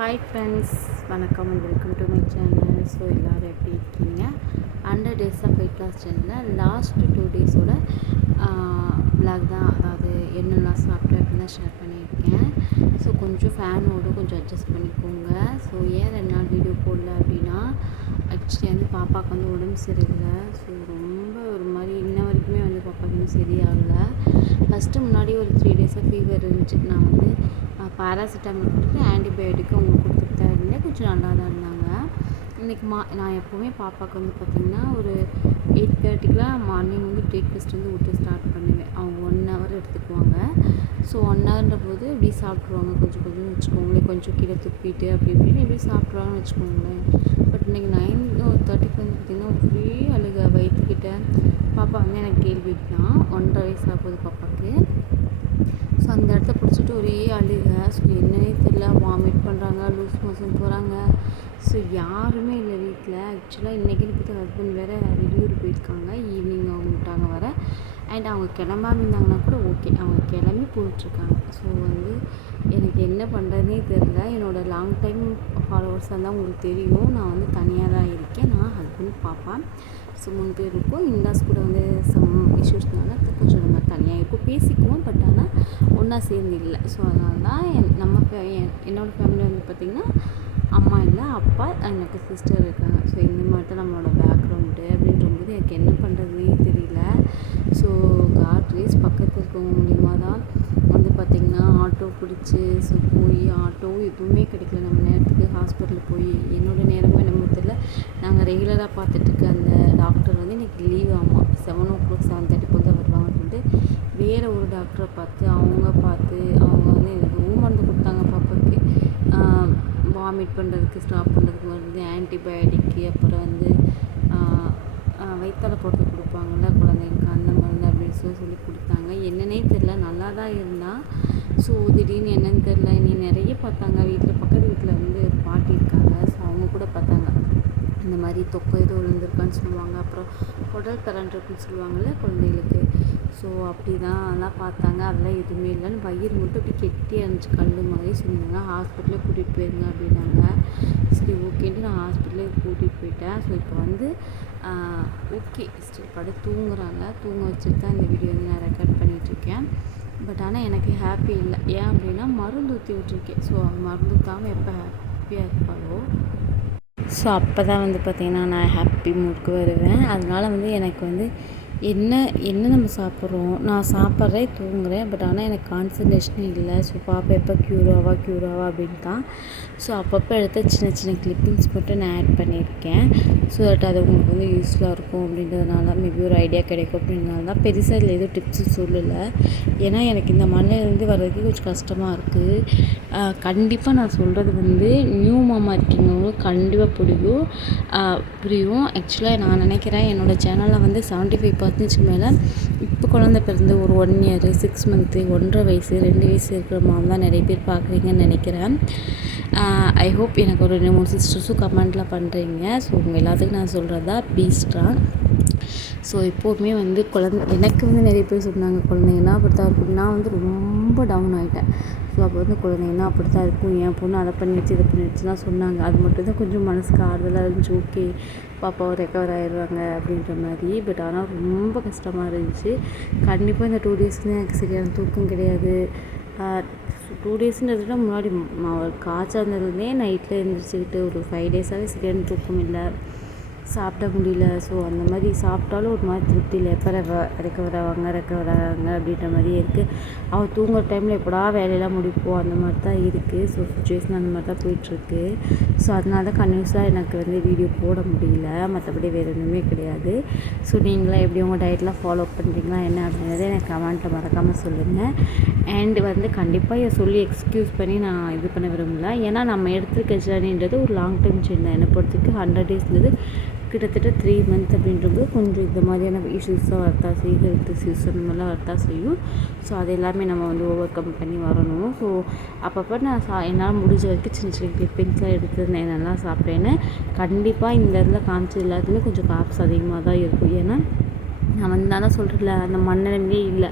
Hi friends வணக்கம் welcome to my channel so எல்லோரும் எப்படி இருக்கீங்க? Hundred days of weight loss சேனலில் லாஸ்ட் டூ டேஸோட பிளாக் தான் அதாவது என்னெல்லாம் சாப்பிட்டேன் அப்படின்னு தான் ஷேர் பண்ணியிருக்கேன். ஸோ கொஞ்சம் ஃபேனோடு கொஞ்சம் அட்ஜஸ்ட் பண்ணிக்கோங்க. ஸோ ஏன் ரெண்டு நாள் வீடியோ போடல அப்படின்னா ஆக்சுவலி வந்து பாப்பாவுக்கு வந்து உடம்பு சரியில்லை. ஸோ ரொம்ப ஒரு மாதிரி இன்ன வரைக்குமே வந்து பாப்பாவுக்கு இன்னும் சரியாகலை. ஃபஸ்ட்டு முன்னாடி ஒரு த்ரீ டேஸாக ஃபீவர் இருந்துச்சு. நான் வந்து பேராசிட்டமல் கொடுத்துட்டு ஆன்டிபயோட்டிக்கும் அவங்களுக்கு கொடுத்துட்டு தான் இருந்தேன் கொஞ்சம் நல்லா தான் இருந்தாங்க. இன்றைக்கி மா நான் எப்போவுமே பாப்பாவுக்கு வந்து பார்த்திங்கன்னா ஒரு எயிட் தேர்ட்டிக்கெலாம் மார்னிங் வந்து பிரேக்ஃபாஸ்ட் வந்து விட்டு ஸ்டார்ட் பண்ணுவேன். அவங்க ஒன் ஹவர் எடுத்துக்குவாங்க. ஸோ ஒன் ஹவர்ன்ற போது இப்படி சாப்பிட்ருவாங்க கொஞ்சம் கொஞ்சம் வச்சுக்கோங்களேன். கொஞ்சம் கீழே துப்பிட்டு அப்படி இப்படின்னு எப்படி சாப்பிட்ருவாங்கன்னு வச்சுக்கோங்களேன். பட் இன்றைக்கி நைன் தேர்ட்டிக்கு வந்து பார்த்திங்கன்னா ஒரே அழுக வயிற்றுக்கிட்ட பாப்பா வந்து எனக்கு கேள்வி தான் ஒன்றரை வயசு ஆகுது பாப்பாவுக்கு அந்த இடத்த பிடிச்சிட்டு ஒரே அழுக. ஸோ என்னன்னே தெரில வாமிட் பண்ணுறாங்க லூஸ் மோஷன் போகிறாங்க ஸோ யாருமே இல்லை வீட்டில் ஆக்சுவலாக இன்றைக்கின்னு பார்த்து ஹஸ்பண்ட் வேறு வெளியூர் போயிருக்காங்க. ஈவினிங் அவங்க விட்டாங்க வர அண்ட் அவங்க கிளம்பாம இருந்தாங்கன்னா கூட ஓகே அவங்க கிளம்பி போயிட்டுருக்காங்க. ஸோ வந்து எனக்கு என்ன பண்ணுறதுனே தெரில என்னோடய லாங் டைம் ஃபாலோவர்ஸாக இருந்தால் உங்களுக்கு தெரியும். நான் வந்து தனியாக தான் இருக்கேன். நான் ஹஸ்பண்ட் பாப்பா. ஸோ மூணு பேர் இருக்கும் இன்லாஸ் கூட வந்து சம் இஷ்யூஸ்னால கொஞ்சம் நம்ம தனியாக இருக்கும். பேசிக்குவோம். பட் ஆனால் ஒன்றா சேர்ந்து இல்லை. ஸோ அதனால தான் என் நம்ம ஃபே என்னோடய ஃபேமிலி வந்து பார்த்திங்கன்னா அம்மா இல்லை அப்பா எனக்கு சிஸ்டர் இருக்காங்க. ஸோ இந்த மாதிரி தான் நம்மளோட பேக்ரவுண்டு அப்படின்றபோது எனக்கு என்ன பண்ணுறதுனே தெரியல. ஸோ காட் ரேஸ் பக்கத்தில் இருக்கவங்க மூலியமாக தான் வந்து பார்த்திங்கன்னா ஆட்டோ பிடிச்சி ஸோ போய் ஆட்டோ எதுவுமே கிடைக்கல. நம்ம நேரத்துக்கு ஹாஸ்பிட்டலுக்கு போய் என்னோடய நேரமும் என்னமோ தெரியல. நாங்கள் ரெகுலராக பார்த்துட்ருக்க அந்த டாக்டர் வந்து இன்றைக்கி லீவ் ஆமாம் seven o'clock seven thirty போல் தான் வருவாங்கன்னு சொல்லிட்டு வேறு ஒரு டாக்டரை பார்த்து அவங்க பார்த்து அவங்க வந்து எதுவும் மருந்து கொடுத்தாங்க பாப்பாவுக்கு. வாமிட் பண்ணுறதுக்கு ஸ்டாப் பண்ணுறதுக்கு மருந்து ஆன்டிபயோட்டிக்கு அப்புறம் வந்து வயிற்றால போட்டு கொடுப்பாங்கள்ல குழந்தைங்களுக்கு அந்த மருந்து அப்படின்னு சொல்லி சொல்லி கொடுத்தாங்க. என்னன்னே தெரில நல்லா தான் இருந்தால் ஸோ திடீர்னு என்னன்னு தெரில நீ நிறைய பார்த்தாங்க. வீட்டில் பக்கத்து வீட்டில் வந்து பாட்டி இருக்காங்க. ஸோ அவங்க கூட பார்த்தாங்க. இந்த மாதிரி தொக்கை ஏதோ விழுந்திருக்கான்னு சொல்லுவாங்க. அப்புறம் உடல் கரண்ட் இருக்குன்னு சொல்லுவாங்கள்ல குழந்தைகளுக்கு. ஸோ அப்படி தான் அதெல்லாம் பார்த்தாங்க. அதெல்லாம் எதுவுமே இல்லைன்னு வயிறு மட்டும் அப்படி கெட்டியாக இருந்துச்சு கல் மாதிரி சொன்னாங்க. ஹாஸ்பிட்டலே கூட்டிகிட்டு போயிருங்க அப்படின்னாங்க. சரி ஓகேன்ட்டு நான் ஹாஸ்பிட்டலே கூட்டிகிட்டு போயிட்டேன். ஸோ இப்போ வந்து ஓகே. ஸ்டில் படு தூங்குறாங்க. தூங்க வச்சுட்டு தான் இந்த வீடியோ வந்து நான் ரெக்கார்ட் பண்ணிகிட்ருக்கேன் பட் ஆனால் எனக்கு ஹாப்பி இல்லை. ஏன் அப்படின்னா மருந்து ஊற்றி விட்டுருக்கேன். ஸோ மருந்து ஊற்றாமல் எப்போ ஹாப்பியாக இருப்பாளோ ஸோ அப்போ தான் வந்து பார்த்திங்கன்னா நான் ஹாப்பி மூட்க்கு வருவேன். அதனால் வந்து எனக்கு வந்து என்ன என்ன நம்ம சாப்பிட்றோம்? நான் சாப்பிட்றேன் தூங்குறேன். பட் ஆனால் எனக்கு கான்சன்ட்ரேஷனே இல்லை. ஸோ பாப்பா எப்போ க்யூராவா க்யூராவா க்யூர் அப்படின்னு தான். ஸோ அப்பப்போ எடுத்த சின்ன சின்ன கிளிப்பிங்ஸ் மட்டும் நான் ஆட் பண்ணியிருக்கேன். ஸோ தட் அது உங்களுக்கு வந்து யூஸ்ஃபுல்லாக இருக்கும் அப்படின்றதுனால மேபி ஒரு ஐடியா கிடைக்கும் அப்படின்றதுனால தான். பெருசாக இதில் எதுவும் டிப்ஸும் சொல்லலை. ஏன்னா எனக்கு இந்த மண்ணிலேருந்து வர்றதுக்கு கொஞ்சம் கஷ்டமாக இருக்குது கண்டிப்பாக நான் சொல்கிறது வந்து நியூ மாமா இருக்கீங்கவங்களுக்கு கண்டிப்பாக பிடிக்கும் புரியும். ஆக்சுவலாக நான் நினைக்கிறேன் என்னோடய சேனலில் வந்து செவன்ட்டி ஃபைவ் பர்சன்டேஜ்க்கு மேலே இப்போ குழந்த பிறந்து ஒரு ஒன் இயர் சிக்ஸ் மந்த்து ஒன்றரை வயசு ரெண்டு வயசு இருக்கிற மாம் தான் நிறைய பேர் பார்க்குறீங்கன்னு நினைக்கிறேன். ஐ ஹோப் எனக்கு ஒரு ரெண்டு மூணு சிஸ்டர்ஸும் கமெண்ட்டில் பண்ணுறீங்க ஸோ உங்கள் எல்லாத்துக்கும் நான் சொல்கிறதா பீஸ்ட்ராங் ஸோ எப்போவுமே வந்து குழந்த எனக்கு வந்து நிறைய பேர் சொன்னாங்க குழந்தைங்கன்னா அப்படி தான் இருக்கும். நான் வந்து ரொம்ப டவுன் ஆகிட்டேன் ஸோ அப்போ வந்து குழந்தைங்கன்னா அப்படி தான் இருக்கும். என் பொண்ணு அதை பண்ணிடுச்சு இதை பண்ணிடுச்சுலாம் சொன்னாங்க. அது மட்டும் தான் கொஞ்சம் மனசுக்கு ஆறுதலாக இருந்துச்சு. ஓகே பாப்பாவும் ரெக்கவர் ஆயிடுவாங்க அப்படின்ற மாதிரி பட் ஆனால் ரொம்ப கஷ்டமாக இருந்துச்சு. கண்டிப்பாக இந்த டூ டேஸ்க்கு எனக்கு சரியான தூக்கம் கிடையாது. டூ டேஸ்ன்றதை விட முன்னாடி காய்ச்சல் இருந்ததுலேருந்தே நைட்டில் எழுந்திரிச்சிக்கிட்டு ஒரு ஃபைவ் டேஸாகவே சரியான தூக்கம் இல்லை. சாப்பிட முடியல. ஸோ அந்த மாதிரி சாப்பிட்டாலும் ஒரு மாதிரி திருப்தி இல்லை. எப்போ ரெக்கவர் ஆவாங்க ரெக்கவர் ஆவாங்க அப்படின்ற மாதிரியே இருக்குது அவள் தூங்குற டைமில் எப்படா வேலையெல்லாம் முடிப்போம் அந்த மாதிரி தான் இருக்குது ஸோ சுச்சுவேஷன் அந்த மாதிரி தான் போயிட்டுருக்கு. ஸோ அதனால தான் கன்யூஸாக எனக்கு வந்து வீடியோ போட முடியல. மற்றபடி வேறு எதுவுமே கிடையாது. ஸோ நீங்களாம் எப்படி உங்கள் டயட்லாம் ஃபாலோ பண்ணுறீங்களா என்ன அப்படின்றத எனக்கு கமெண்ட்டில் மறக்காமல் சொல்லுங்கள் அண்ட் வந்து கண்டிப்பாக இதை சொல்லி எக்ஸ்கியூஸ் பண்ணி நான் இது பண்ண விரும்பல. ஏன்னா நம்ம எடுத்துருக்க ஜேர்னின்றது ஒரு லாங் டைம் ஜேர்னி என்னை பொறுத்துக்கு ஹண்ட்ரட் டேஸ்ன்றது கிட்டத்தட்ட த்ரீ மந்த் அப்படின்றது கொஞ்சம் இந்த மாதிரியான இஷ்யூஸாக வரத்தா செய்யும் ஹெல்த் இஷ்யூஸ் அந்த மாதிரிலாம் வரத்தா செய்யும். ஸோ அது எல்லாமே நம்ம வந்து ஓவர் கம் பண்ணி வரணும். ஸோ அப்பப்போ நான் சா என்னால் முடிஞ்ச வரைக்கும் சின்ன சின்ன கிளிப்பிங்ஸ்லாம் எடுத்துருந்தேன் நல்லா சாப்பிட்டேன்னு கண்டிப்பாக இந்த இதில் காமிச்சது எல்லாத்துலேயுமே கொஞ்சம் காப்ஸ் அதிகமாக தான் இருக்கும். ஏன்னா நான் வந்து தானே சொல்கிறேன்ல அந்த மண்ணெண்ணமே இல்லை.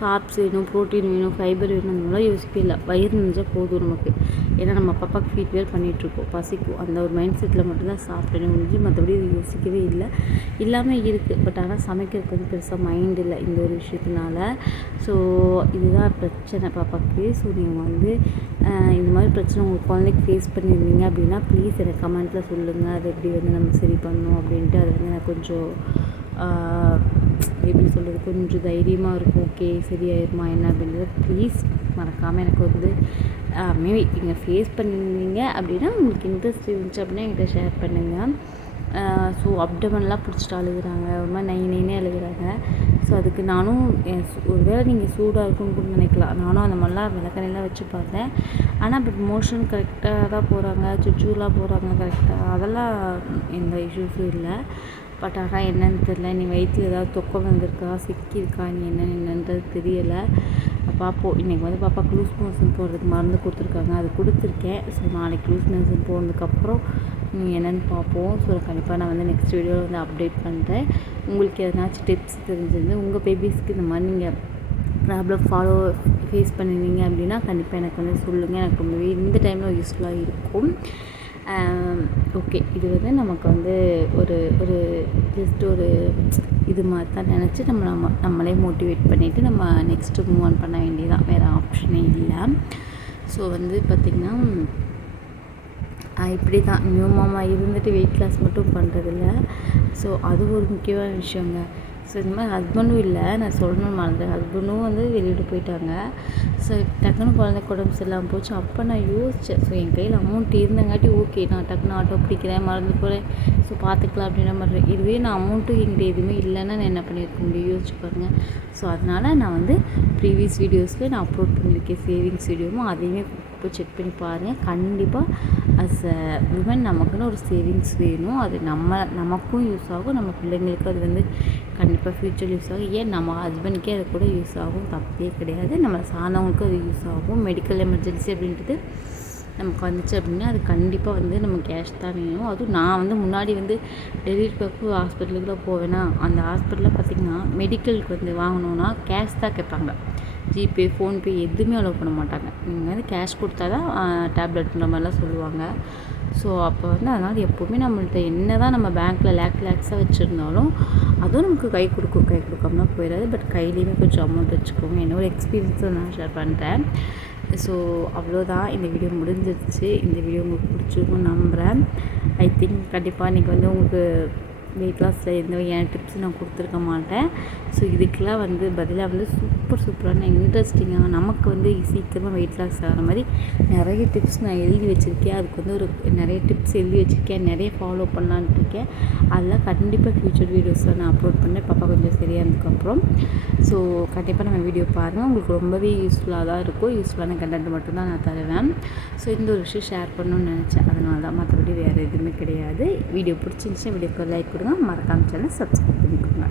காப்ஸ் வேணும் ப்ரோட்டீன் வேணும் ஃபைபர் வேணும் யோசிக்கவே இல்லை. வயிறு நினைஞ்சால் போதும் நமக்கு. ஏன்னா நம்ம பாப்பாவுக்கு ஃபீட் வேர் பண்ணிகிட்ருக்கோம் பசிக்கும். அந்த ஒரு மைண்ட் செட்டில் மட்டும்தான் சாப்பிடணும் முடிஞ்சு மற்றபடி இது யோசிக்கவே இல்லை. இல்லாமல் இருக்குது பட் ஆனால் சமைக்கிறதுக்கு வந்து பெருசாக மைண்ட் இல்லை இந்த ஒரு விஷயத்தினால. ஸோ இதுதான் பிரச்சனை பாப்பாவுக்கு. ஸோ நீங்கள் வந்து இந்த மாதிரி பிரச்சனை உங்கள் குழந்தைக்கு ஃபேஸ் பண்ணியிருந்தீங்க அப்படின்னா ப்ளீஸ் எனக்கு கமெண்ட்டில் சொல்லுங்கள் அது எப்படி வந்து நம்ம சரி பண்ணணும் அப்படின்ட்டு அது வந்து எனக்கு கொஞ்சம் எப்படி சொல்கிறது கொஞ்சம் தைரியமாக இருக்கும். ஓகே சரியாயிருமா என்ன அப்படின்றத ப்ளீஸ் மறக்காமல் எனக்கு வந்து மேபி நீங்கள் ஃபேஸ் பண்ணியிருந்தீங்க அப்படின்னா உங்களுக்கு இன்ட்ரெஸ்ட் இருந்துச்சு அப்படின்னா என்கிட்ட ஷேர் பண்ணுங்கள் ஸோ அப்டமன்லாம் பிடிச்சிட்டு அழுகுறாங்க. ஒரு மாதிரி நை நைனே அழுகுறாங்க. ஸோ அதுக்கு நானும் ஒரு வேளை நீங்கள் சூடாக இருக்கும்னு கூட நினைக்கலாம். நானும் அந்த மாதிரிலாம் விளக்கணையெல்லாம் வச்சு பார்த்தேன். ஆனால் பட் மோஷன் கரெக்டாக தான் போகிறாங்க சுச்சுலாம் போகிறாங்க கரெக்டாக அதெல்லாம் எந்த இஷ்யூஸும் இல்லை. பட் ஆனால் என்னன்னு தெரில நீ வயிற்றில் ஏதாவது தொக்கம் வந்திருக்கா சிக்கியிருக்கா நீ என்னன்னு என்னன்றது தெரியலை. பார்ப்போம் இன்றைக்கி வந்து பாப்பாவுக்கு லூஸ் மோஷன் போடுறதுக்கு மருந்து கொடுத்துருக்காங்க. அது கொடுத்துருக்கேன். ஸோ நாளைக்கு லூஸ் மோஷன் போனதுக்கப்புறம் நீ என்னென்னு பார்ப்போம் ஸோ கண்டிப்பாக நான் வந்து நெக்ஸ்ட் வீடியோவில் வந்து அப்டேட் பண்ணுறேன் உங்களுக்கு எதனாச்சும் டிப்ஸ் தெரிஞ்சிருந்து உங்கள் பேபிஸ்க்கு இந்த மாதிரி நீங்கள் ப்ராப்ளம் ஃபாலோ ஃபேஸ் பண்ணிருந்தீங்க அப்படின்னா கண்டிப்பாக எனக்கு வந்து சொல்லுங்கள் எனக்கு ரொம்பவே இந்த டைமில் யூஸ்ஃபுல்லாக இருக்கும். ஓகே இது வந்து நமக்கு வந்து ஒரு ஒரு ஜஸ்ட் ஒரு இது மாதிரி தான் நினச்சி நம்ம நம்ம நம்மளே மோட்டிவேட் பண்ணிவிட்டு நம்ம நெக்ஸ்ட்டு மூவ் ஆன் பண்ண வேண்டியதான் வேறு ஆப்ஷனே இல்லை. ஸோ வந்து பார்த்திங்கன்னா இப்படி தான் நியூ மாமா இருந்துட்டு வெயிட் லாஸ் மட்டும் பண்ணுறதில்ல ஸோ அது ஒரு முக்கியமான விஷயங்க. ஸோ இந்த மாதிரி ஹஸ்பண்டும் இல்லை. நான் சொல்லணும்னு மறந்தேன் ஹஸ்பண்டும் வந்து வெளியிட்டு போயிட்டாங்க. ஸோ டக்குன்னு குழந்தைக்கு உடம்பு சரியில்லாமல் போச்சு. அப்போ நான் யோசித்தேன் ஸோ என் கையில் அமௌண்ட் இருந்தங்காட்டி ஓகே நான் டக்குன்னு ஆட்டோ பிடிக்கிறேன் மறந்து போகிறேன் ஸோ பார்த்துக்கலாம் அப்படின்ற மாதிரி. இதுவே நான் அமௌண்ட்டு எங்கிட்ட எதுவுமே இல்லைன்னா நான் என்ன பண்ணியிருக்க முடியும்? யோசிச்சு பாருங்கள் ஸோ அதனால் நான் வந்து ப்ரீவியஸ் வீடியோஸில் நான் அப்லோட் பண்ணியிருக்கேன். சேவிங்ஸ் வீடியோவும் அதையுமே போய் செக் பண்ணி பாருங்கள் கண்டிப்பாக அஸ் அ உமன் நமக்குன்னு ஒரு சேவிங்ஸ் வேணும். அது நம்ம நமக்கும் யூஸ் ஆகும். நம்ம பிள்ளைங்களுக்கும் அது வந்து கண்டிப்பாக ஃப்யூச்சர் யூஸ் ஆகும். ஏன் நம்ம ஹஸ்பண்ட்க்கே அது கூட யூஸ் ஆகும்? தப்பே கிடையாது. நம்ம சாணவங்களுக்கும் அது யூஸ் ஆகும். மெடிக்கல் எமர்ஜென்சி அப்படின்றது நமக்கு வந்துச்சு அப்படின்னா அது கண்டிப்பாக வந்து நம்ம கேஷ் தான் வேணும். அதுவும் நான் வந்து முன்னாடி வந்து டெலிவரி பார்ப்பு ஹாஸ்பிட்டலுக்கு தான் போவேன்னா அந்த ஹாஸ்பிட்டலில் பார்த்திங்கன்னா மெடிக்கலுக்கு வந்து வாங்கணுன்னா கேஷ் தான் கேட்பாங்க. ஜிபே ஃபோன்பே எதுவுமே அலோவ் பண்ண மாட்டாங்க. நீங்கள் வந்து கேஷ் கொடுத்தா தான் டேப்லெட்ன்ற மாதிரிலாம் சொல்லுவாங்க. ஸோ அப்போ வந்து அதனால் எப்போவுமே நம்மள்ட்ட என்ன தான் நம்ம பேங்க்கில் லேக் லேக்ஸாக வச்சுருந்தாலும் அதுவும் நமக்கு கை கொடுக்கும் கை கொடுக்காமனா போயிடாது. பட் கையிலையுமே கொஞ்சம் அமௌண்ட் வச்சுக்கோங்க. என்னோட எக்ஸ்பீரியன்ஸை நான் ஷேர் பண்ணுறேன் ஸோ அவ்வளோதான். இந்த வீடியோ முடிஞ்சிருச்சு. இந்த வீடியோ உங்களுக்கு பிடிச்சிருக்கும்னு நம்புகிறேன் ஐ திங்க் கண்டிப்பாக இன்றைக்கி வந்து உங்களுக்கு வெயிட் லாஸில் எந்த வகையான டிப்ஸும் நான் கொடுத்துருக்க மாட்டேன். ஸோ இதுக்கெலாம் வந்து பதிலாக வந்து சூப்பர் சூப்பரான இன்ட்ரெஸ்டிங்காக நமக்கு வந்து சீக்கிரமாக வெயிட் லாஸ் ஆகிற மாதிரி நிறைய டிப்ஸ் நான் எழுதி வச்சுருக்கேன். அதுக்கு வந்து ஒரு நிறைய டிப்ஸ் எழுதி வச்சுருக்கேன். நிறைய ஃபாலோ பண்ணலான்ட்டு இருக்கேன். அதெல்லாம் கண்டிப்பாக ஃப்யூச்சர் வீடியோஸில் நான் அப்லோட் பண்ணேன். பாப்பா கொஞ்சம் சரியாக இருந்ததுக்கப்புறம் ஸோ கண்டிப்பாக நம்ம வீடியோ பாருங்கள் உங்களுக்கு ரொம்பவே யூஸ்ஃபுல்லாக தான் இருக்கும். யூஸ்ஃபுல்லான கண்டென்ட் மட்டும்தான் நான் தருவேன். ஸோ இந்த ஒரு விஷயம் ஷேர் பண்ணணும்னு நினச்சேன். அதனால தான் மற்றபடி வேறு எதுவுமே கிடையாது. வீடியோ பிடிச்சிருந்துச்சுன்னா வீடியோக்கு லைக் கொடுங்க. மறக்காமல் சேனல் சப்ஸ்கிரைப் பண்ணிக்கோங்க.